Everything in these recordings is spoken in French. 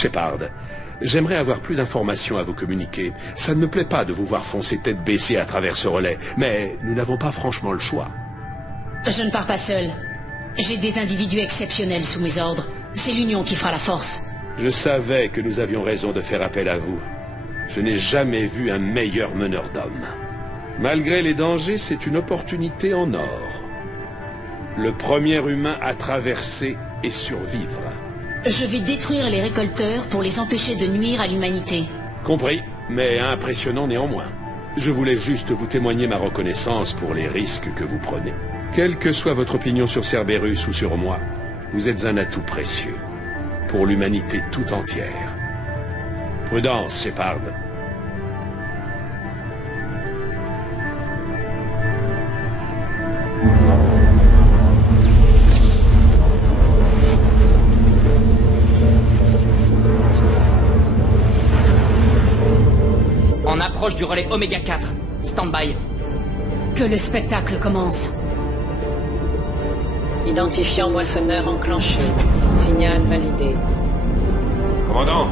Shepard, j'aimerais avoir plus d'informations à vous communiquer. Ça ne me plaît pas de vous voir foncer tête baissée à travers ce relais, mais nous n'avons pas franchement le choix. Je ne pars pas seul. J'ai des individus exceptionnels sous mes ordres. C'est l'Union qui fera la force. Je savais que nous avions raison de faire appel à vous. Je n'ai jamais vu un meilleur meneur d'hommes. Malgré les dangers, c'est une opportunité en or. Le premier humain à traverser et survivre. Je vais détruire les récolteurs pour les empêcher de nuire à l'humanité. Compris, mais impressionnant néanmoins. Je voulais juste vous témoigner ma reconnaissance pour les risques que vous prenez. Quelle que soit votre opinion sur Cerberus ou sur moi, vous êtes un atout précieux. Pour l'humanité tout entière. Prudence, Shepard. On approche du relais Oméga 4. Stand-by. Que le spectacle commence. Identifiant moissonneur enclenché. Signal validé. Commandant,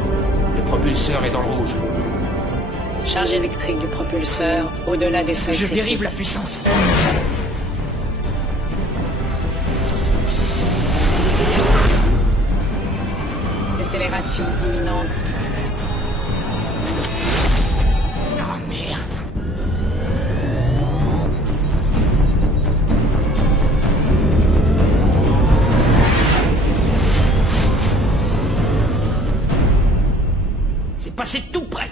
le propulseur est dans le rouge. Charge électrique du propulseur au-delà des seuils Je critiques. dérive la puissance. Décélération imminente. Ah merde. C'est passé tout près.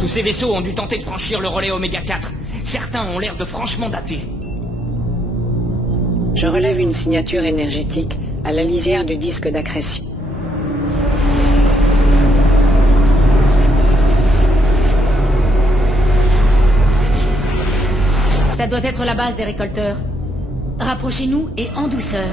Tous ces vaisseaux ont dû tenter de franchir le relais Oméga 4. Certains ont l'air de franchement datés. Je relève une signature énergétique à la lisière du disque d'accrétion. Ça doit être la base des récolteurs. Rapprochez-nous et en douceur.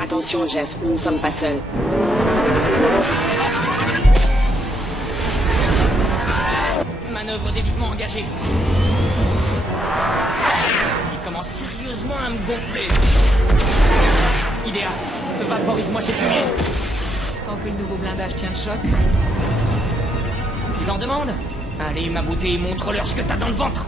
Attention, Jeff, nous ne sommes pas seuls. Manœuvre d'évitement engagée. Il commence sérieusement à me gonfler. Idéa, vaporise-moi ces fumées. Tant que le nouveau blindage tient le choc. Ils en demandent? Allez, ma beauté, montre-leur ce que t'as dans le ventre.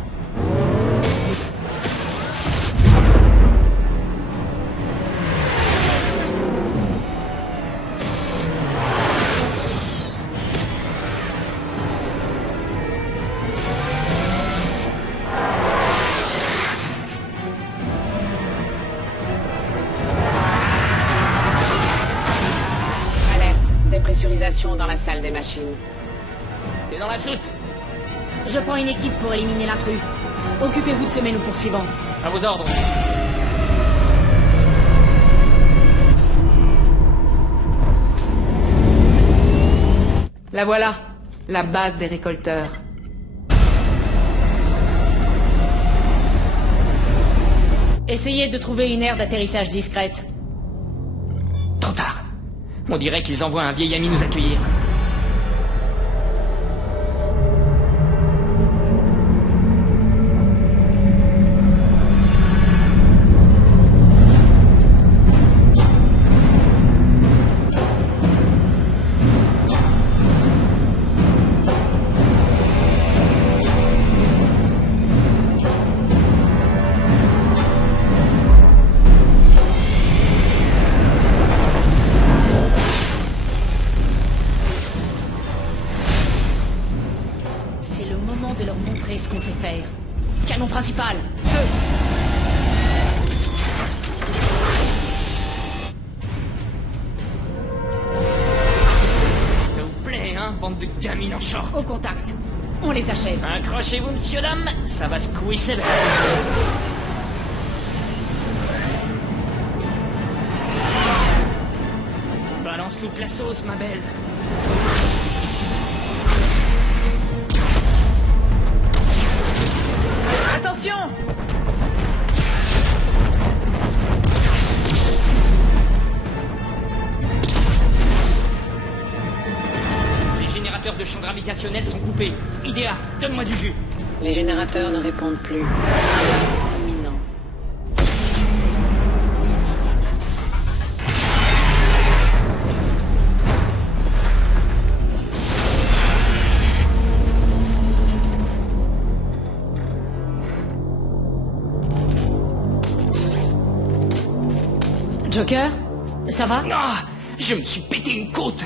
Dépressurisation dans la salle des machines. C'est dans la soute. Je prends une équipe pour éliminer l'intrus. Occupez-vous de semer nos poursuivants. À vos ordres. La voilà, la base des récolteurs. Essayez de trouver une aire d'atterrissage discrète. Trop tard. On dirait qu'ils envoient un vieil ami nous accueillir. De leur montrer ce qu'on sait faire. Canon principal, feu! Ça vous plaît, hein, bande de gamines en short? Au contact. On les achève. Accrochez-vous, monsieur, dame. Ça va secouer sévère. toute la sauce, ma belle. Attention! Les générateurs de champ gravitationnel sont coupés. Idea, donne-moi du jus. Les générateurs ne répondent plus. Imminent. Joker? Ça va? Ah, je me suis pété une côte.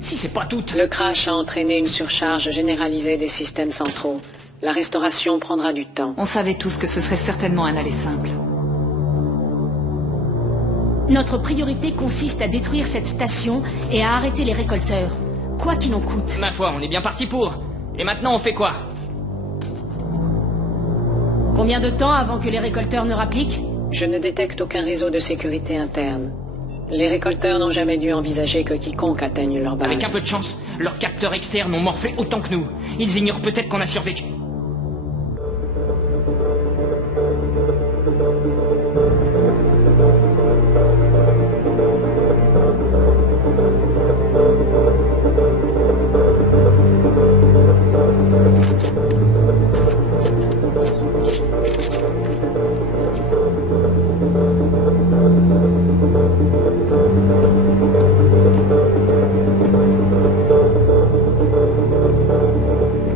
Si c'est pas toute. Le crash a entraîné une surcharge généralisée des systèmes centraux. La restauration prendra du temps. On savait tous que ce serait certainement un aller simple. Notre priorité consiste à détruire cette station et à arrêter les récolteurs. Quoi qu'il en coûte. Ma foi, on est bien parti pour. Et maintenant, on fait quoi? Combien de temps avant que les récolteurs ne rappliquent? Je ne détecte aucun réseau de sécurité interne. Les récolteurs n'ont jamais dû envisager que quiconque atteigne leur base. Avec un peu de chance, leurs capteurs externes ont morflé autant que nous. Ils ignorent peut-être qu'on a survécu.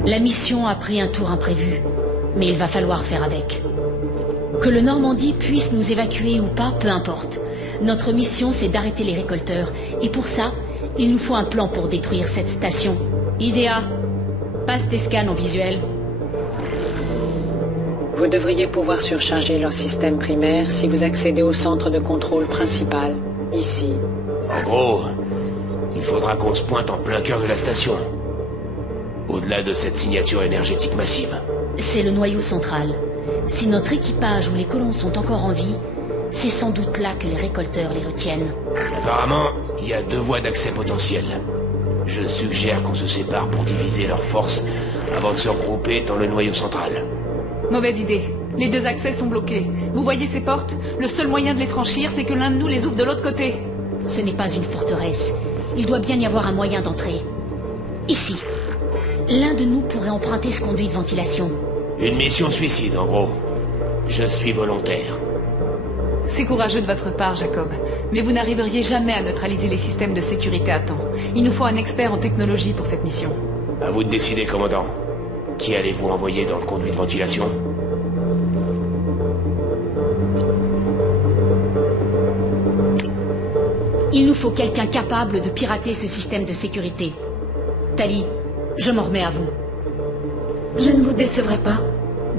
La mission a pris un tour imprévu, mais il va falloir faire avec. Que le Normandie puisse nous évacuer ou pas, peu importe. Notre mission, c'est d'arrêter les récolteurs, et pour ça, il nous faut un plan pour détruire cette station. Idea, passe tes scans en visuel. Vous devriez pouvoir surcharger leur système primaire si vous accédez au centre de contrôle principal, ici. En gros, il faudra qu'on se pointe en plein cœur de la station. Au-delà de cette signature énergétique massive. C'est le noyau central. Si notre équipage ou les colons sont encore en vie, c'est sans doute là que les récolteurs les retiennent. Apparemment, il y a 2 voies d'accès potentielles. Je suggère qu'on se sépare pour diviser leurs forces avant de se regrouper dans le noyau central. Mauvaise idée. Les 2 accès sont bloqués. Vous voyez ces portes? Le seul moyen de les franchir, c'est que l'un de nous les ouvre de l'autre côté. Ce n'est pas une forteresse. Il doit bien y avoir un moyen d'entrer. Ici. L'un de nous pourrait emprunter ce conduit de ventilation. Une mission suicide, en gros. Je suis volontaire. C'est courageux de votre part, Jacob. Mais vous n'arriveriez jamais à neutraliser les systèmes de sécurité à temps. Il nous faut un expert en technologie pour cette mission. À vous de décider, commandant. Qui allez-vous envoyer dans le conduit de ventilation? Il nous faut quelqu'un capable de pirater ce système de sécurité. Tali, je m'en remets à vous. Je ne vous décevrai pas.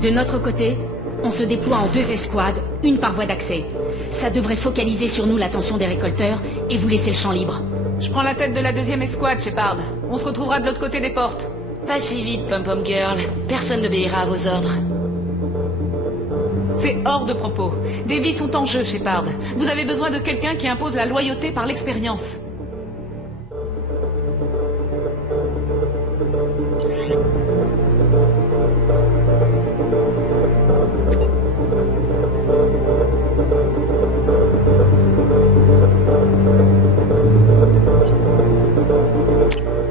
De notre côté, on se déploie en 2 escouades, une par voie d'accès. Ça devrait focaliser sur nous l'attention des récolteurs et vous laisser le champ libre. Je prends la tête de la 2e escouade, Shepard. On se retrouvera de l'autre côté des portes. Pas si vite, Pom-Pom Girl. Personne n'obéira à vos ordres. C'est hors de propos. Des vies sont en jeu, Shepard. Vous avez besoin de quelqu'un qui impose la loyauté par l'expérience.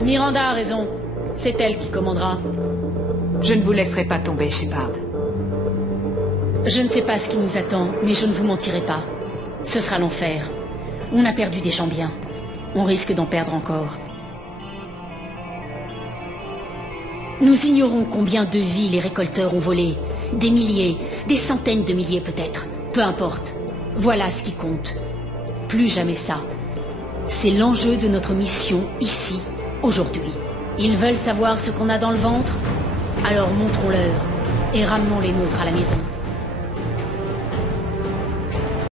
Miranda a raison. C'est elle qui commandera. Je ne vous laisserai pas tomber, Shepard. Je ne sais pas ce qui nous attend, mais je ne vous mentirai pas. Ce sera l'enfer. On a perdu des gens bien. On risque d'en perdre encore. Nous ignorons combien de vies les récolteurs ont volé. Des milliers, des centaines de milliers peut-être. Peu importe. Voilà ce qui compte. Plus jamais ça. C'est l'enjeu de notre mission ici, aujourd'hui. Ils veulent savoir ce qu'on a dans le ventre? Alors montrons-leur et ramenons les nôtres à la maison.